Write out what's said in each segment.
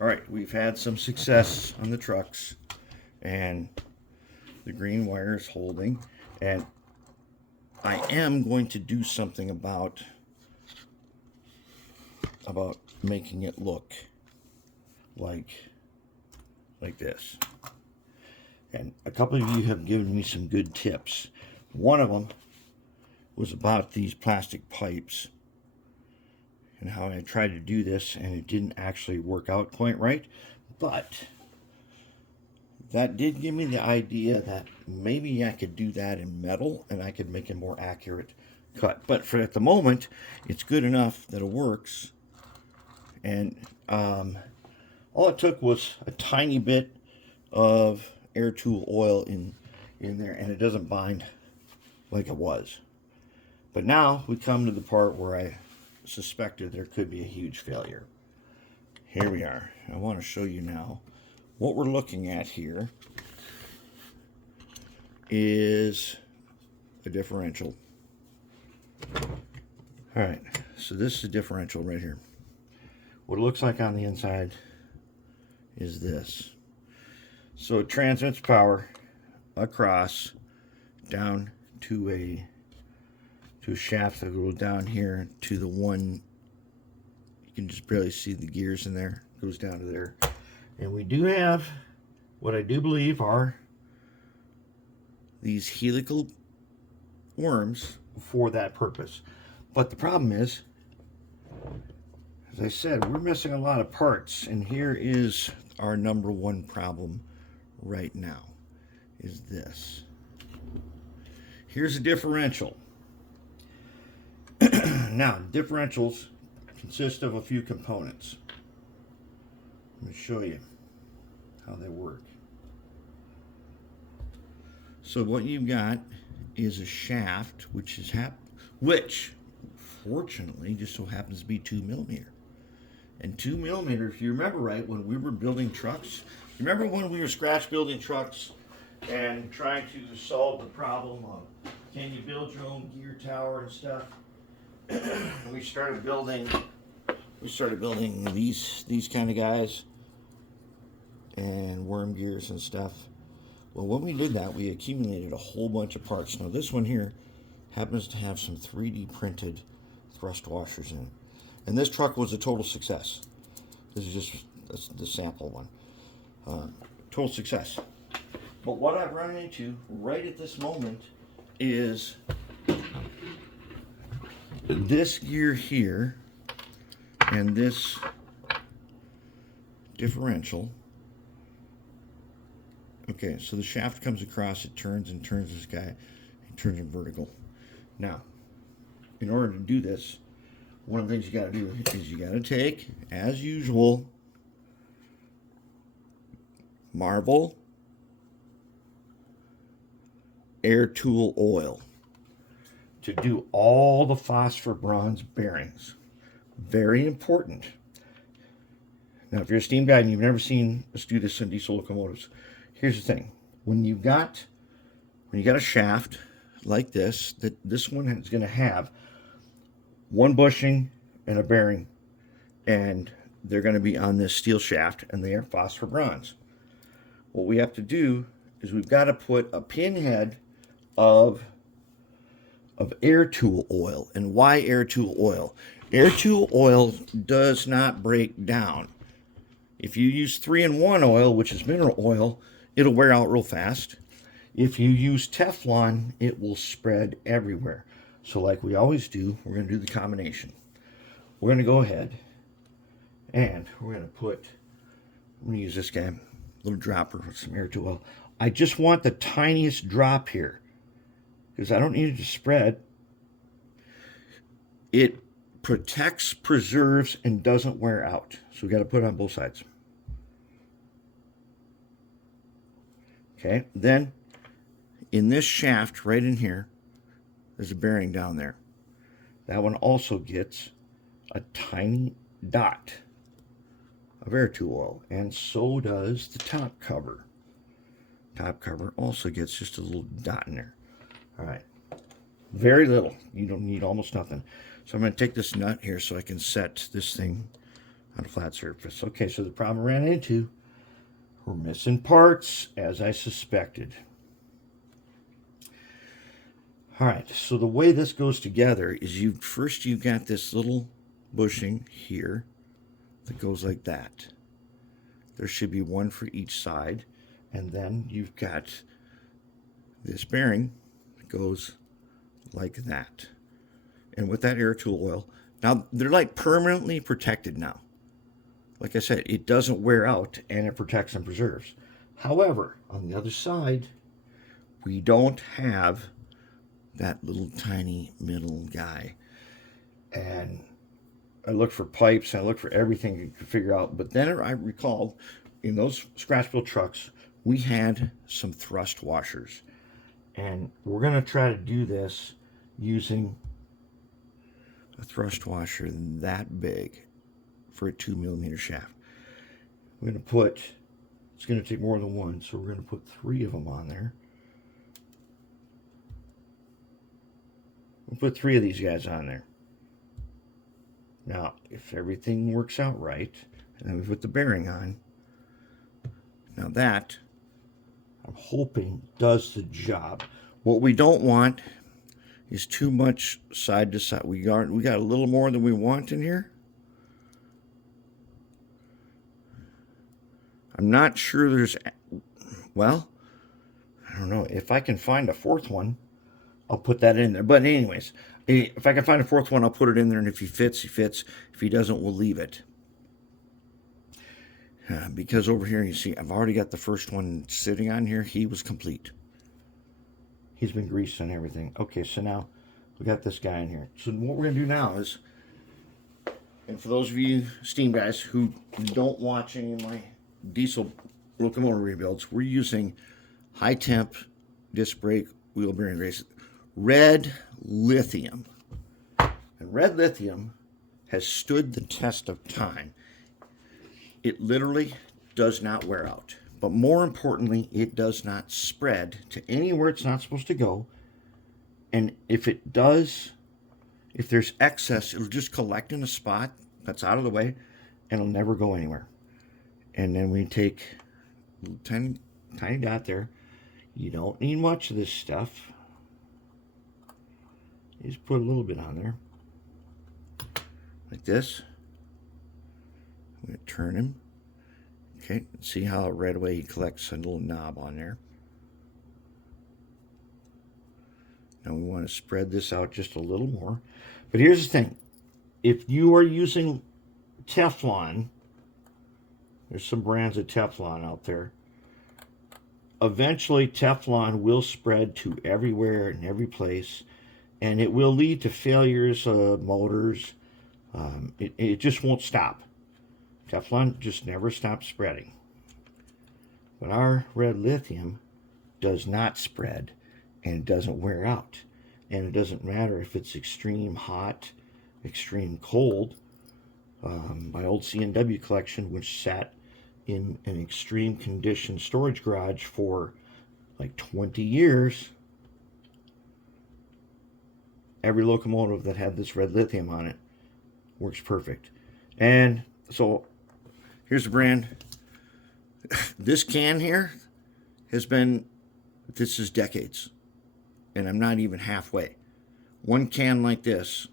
All right, we've had some success on the trucks, and the green wire is holding, and I am going to do something about making it look like this. And a couple of you have given me some good tips. One of them was about these plastic pipes and how I tried to do this and it didn't actually work out quite right. But that did give me the idea that maybe I could do that in metal and I could make a more accurate cut. But for at the moment, it's good enough that it works. And all it took was a tiny bit of air tool oil in there, and it doesn't bind like it was. But now we come to the part where I suspected there could be a huge failure. Here we are. I want to show you now what we're looking at here is a differential. All right, so this is a differential right here. What it looks like on the inside is this. So it transmits power across down to a shaft that goes down here to the one. You can just barely see the gears in there. It goes down to there. And we do have what I do believe are these helical worms for that purpose. But the problem is, as I said, we're missing a lot of parts, and here is our number one problem right now, is this. Here's a differential. Now, differentials consist of a few components. Let me show you how they work. So what you've got is a shaft, which fortunately just so happens to be 2mm. And 2mm, if you remember right, when we were building trucks, remember when we were scratch building trucks and trying to solve the problem of can you build your own gear tower and stuff? we started building these kind of guys and worm gears and stuff. Well, when we did that, we accumulated a whole bunch of parts. Now this one here happens to have some 3D printed thrust washers in it. And this truck was a total success. This is just the sample one. Total success. But what I've run into right at this moment is this gear here and this differential. Okay, so the shaft comes across, it turns and turns this guy, it turns it vertical. Now, in order to do this, one of the things you got to do is you got to take, as usual, Marvel air tool oil to do all the phosphor bronze bearings. Very important. Now, if you're a steam guy and you've never seen us do this in diesel locomotives, here's the thing. When you got a shaft like this, this one is going to have one bushing and a bearing, and they're going to be on this steel shaft, and they are phosphor bronze. What we have to do is we've got to put a pinhead of air tool oil. And why air tool oil? Air tool oil does not break down. If you use 3-in-1 oil, which is mineral oil, it'll wear out real fast. If you use Teflon, it will spread everywhere. So like we always do, we're going to do the combination. We're going to go ahead and we're going to use this guy, little dropper with some air tool oil. I just want the tiniest drop here because I don't need it to spread. It protects, preserves, and doesn't wear out. So we got to put it on both sides. Okay, then in this shaft right in here, there's a bearing down there. That one also gets a tiny dot of air tool oil, and so does the top cover. Top cover also gets just a little dot in there. All right, very little. You don't need almost nothing. So I'm going to take this nut here so I can set this thing on a flat surface. Okay, so the problem I ran into, we're missing parts, as I suspected. All right, so the way this goes together is you've got this little bushing here that goes like that. There should be one for each side, and then you've got this bearing that goes like that. And with that air tool oil, now they're like permanently protected now. Like I said, it doesn't wear out and it protects and preserves. However, on the other side, we don't have that little tiny middle guy. And I looked for pipes and I looked for everything you could figure out. But then I recalled in those scratch built trucks, we had some thrust washers. And we're going to try to do this using a thrust washer that big for a 2mm shaft. We're going to put, it's going to take more than one, so we're going to put 3 of them on there. We'll put 3 of these guys on there. Now, if everything works out right, and then we put the bearing on, now that, I'm hoping, does the job. What we don't want is too much side to side. We got a little more than we want in here. I'm not sure there's, well, I don't know. If I can find a 4th one, I'll put that in there. But anyways, if I can find a 4th one, I'll put it in there. And if he fits, he fits. If he doesn't, we'll leave it. Because over here, you see, I've already got the first one sitting on here. He was complete. He's been greased and everything. Okay, so now we got this guy in here. So what we're going to do now is, and for those of you steam guys who don't watch any of my diesel locomotive rebuilds, we're using high temp disc brake wheel bearing grease, red lithium. And red lithium has stood the test of time. It literally does not wear out. But more importantly, it does not spread to anywhere it's not supposed to go. And if it does, if there's excess, it'll just collect in a spot that's out of the way, and it'll never go anywhere. And then we take a tiny, tiny dot there. You don't need much of this stuff. You just put a little bit on there. Like this. I'm going to turn him. Okay, see how right away he collects a little knob on there. Now we want to spread this out just a little more. But here's the thing. If you are using Teflon, there's some brands of Teflon out there. Eventually, Teflon will spread to everywhere and every place, and it will lead to failures of motors. It just won't stop. Teflon just never stops spreading. But our red lithium does not spread, and it doesn't wear out. And it doesn't matter if it's extreme hot, extreme cold. My old C&W collection, which sat in an extreme condition storage garage for like 20 years, every locomotive that had this red lithium on it works perfect. And so here's the brand. This can here has been, this is decades, and I'm not even halfway. One can like this,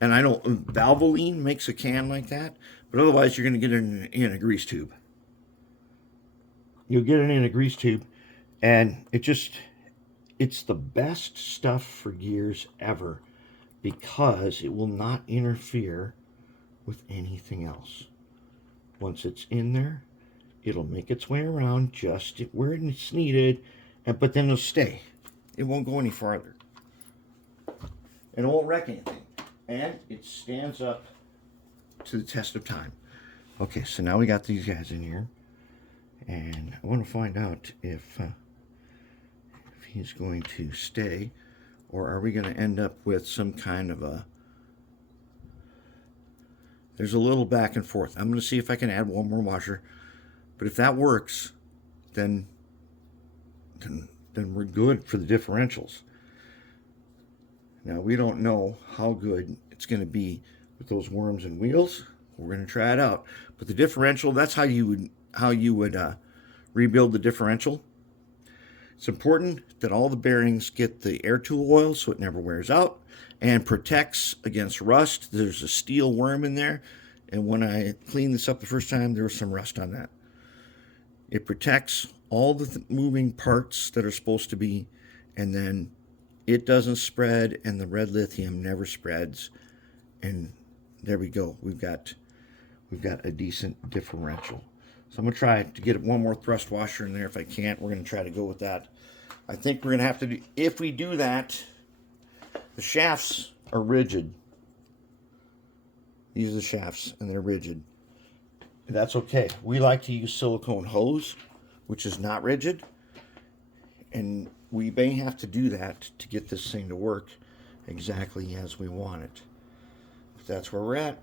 and I don't, Valvoline makes a can like that, but otherwise you're going to get it in a grease tube. You'll get it in a grease tube, and it's the best stuff for gears ever, because it will not interfere with anything else. Once it's in there, it'll make its way around just where it's needed, but then it'll stay. It won't go any farther. And it won't wreck anything. And it stands up to the test of time. Okay, so now we got these guys in here. And I want to find out if he's going to stay, or are we going to end up with some kind of a, there's a little back and forth. I'm going to see if I can add one more washer. But if that works, then we're good for the differentials. Now, we don't know how good it's going to be with those worms and wheels, We're going to try it out. But the differential, that's how you would rebuild the differential. It's important that all the bearings get the air tool oil so it never wears out and protects against rust. There's a steel worm in there, and when I cleaned this up the first time, there was some rust on that. It protects all the moving parts that are supposed to be, and then it doesn't spread, and the red lithium never spreads. And there we go. We've got a decent differential. So I'm going to try to get one more thrust washer in there. If I can't, we're going to try to go with that. I think we're going to have to do, if we do that, the shafts are rigid. These are the shafts, and they're rigid. That's okay. We like to use silicone hose, which is not rigid. And we may have to do that to get this thing to work exactly as we want it. But that's where we're at.